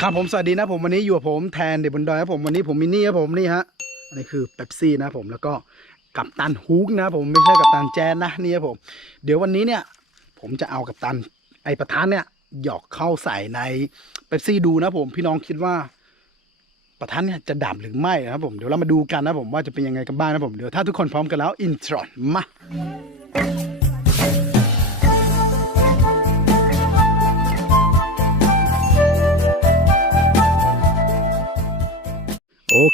ครับผมสวัสดีนะผมวันนี้อยู่กับผมแทนเดบนดอยครับผมวันนี้ผมมินี่ครับผมนี่ฮะอันนี้คือเป๊ปซี่นะผมแล้วก็กับตันฮุกนะผมไม่ใช่กับตันแจนนะนี่ครับผมเดี๋ยววันนี้เนี่ย ผมจะเอากับตันไอประธานเนี่ยหยอกเข้าใส่ในเป๊ปซี่ดูนะผมพี่น้องคิดว่าประธานเนี่ยจะดับหรือไม่นะครับผมเดี๋ยวเรามาดูกันนะผมว่าจะเป็นยังไงกันบ้างนะผมเดี๋ยวถ้าทุกคนพร้อมกันแล้วอินทรอนมา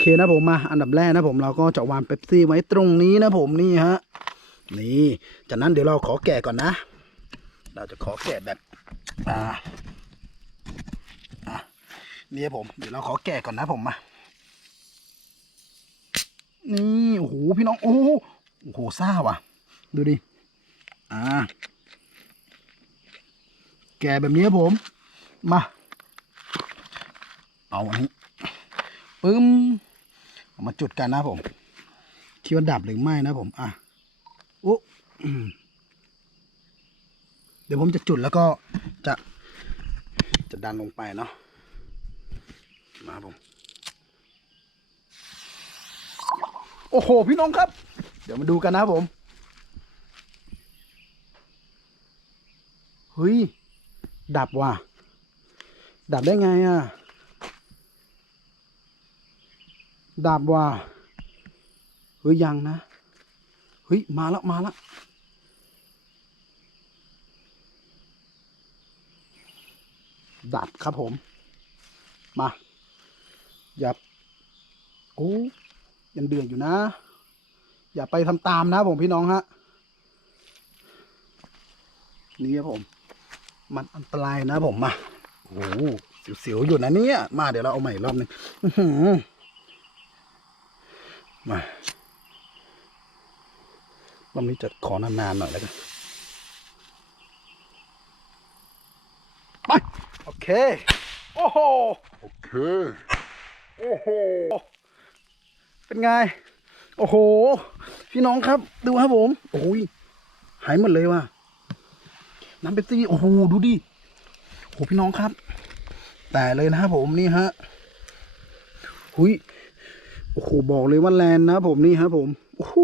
เคนะผมมาอันดับแรกนะผมเราก็จะวางเป๊ปซี่ไว้ตรงนี้นะผมนี่ฮะนี่จากนั้นเดี๋ยวเราขอแกะก่อนนะ เราจะขอแกะแบบอ่าอะนี่ครับผมเดี๋ยวเราขอแกะก่อนนะผมมานี่โอ้โหพี่น้องโอ้โหโอ้โหซ่าว่ะ ดูดิอ่าแกะแบบนี้ครับผม มา เอาอันนี้ปึ้มามาจุดกันนะผมคิดว่าดับหรือไม่นะผม อะอุ๊อืมเดี๋ยวผมจะจุดแล้วก็จะจะดันลงไปเนาะ มาครับผม โอ้โห พี่น้องครับ เดี๋ยวมาดูกันนะผม เฮ้ย ดับว่ะ ดับได้ไงอะ ดับว่ะเฮ้ยยังนะ เฮ้ย มาแล้วมาแล้วดับครับผม มา อย่าโอ้ยังเดือดอยู่นะ อย่าไปทำตามนะผมพี่น้องฮะ นี่ครับผม มันอันตรายนะผมมาโอ้โหเสียวๆอยู่นะเนี่ย มาเดี๋ยวเราเอาใหม่อีกรอบนึงอื มารอบนี้จะขอนานๆหน่อยแล้วกันไปโอเค โอ้โห โอเค โอ้โห เป็นไง โอ้โห พี่น้องครับ ดูครับผม โอ้ย หายหมดเลยว่ะ น้ำเป๊ปซี่ โอ้โห ดูดิ โอ้โหพี่น้องครับ แต่เลยนะครับผมนี่ฮะ หุย โอ้โหบอกเลยว่าแลนนะผมนี่ครับผมโอ้โห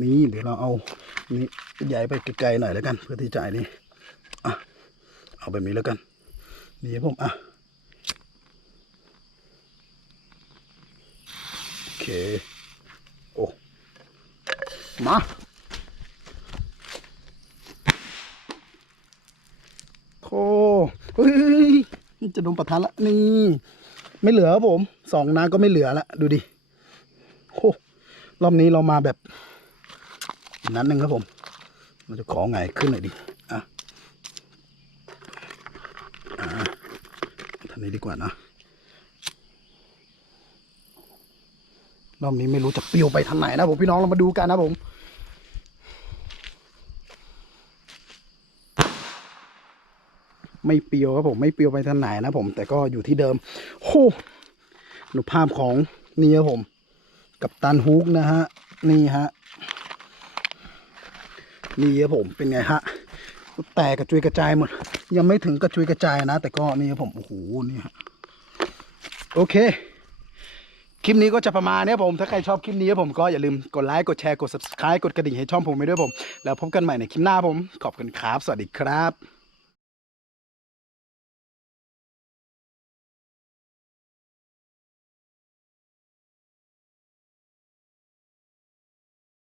นี่เดี๋ยวเราเอานี่ย้ายไปไกลๆหน่อยแล้วกัน เพื่อที่จะไอ้นี่อะเอาแบบนี้แล้วกันนี่ผมอะโอเคโอ้มาโธ่เฮ้ยจะโดนประทัดละนี่ ไม่เหลือครับผมสองนาก็ไม่เหลือละดูดิโอ้รอบนี้เรามาแบบอีกนัดหนึ่งครับผมเราจะขอไงขึ้นหน่อยดิอะอ่าท่านนี้ดีกว่านะรอบนี้ไม่รู้จะปลิวไปทางไหนนะผมพี่น้องเรามาดูกันนะผม ไม่เปรียวครับผมไม่เปรียวไปทางไหนนะผม แต่ก็อยู่ที่เดิมโอ้หนูภาพของนี่ครับผม กับตันฮุกนะฮะนี่ฮะนี่ครับผมเป็นไงฮะแตกกระจุยกระจายหมด ยังไม่ถึงกระจุยกระจายนะ แต่ก็นี่ครับผมโอ้โหนี่ฮะโอเคคลิปนี้ก็จะประมาณนี้ผม ถ้าใครชอบคลิปนี้ครับผมก็อย่าลืมกดไลค์ กดแชร์ กด subscribe กดกระดิ่งให้ช่องผมไปด้วยผม แล้วพบกันใหม่ในคลิปหน้าผม ขอบคุณครับ สวัสดีครับ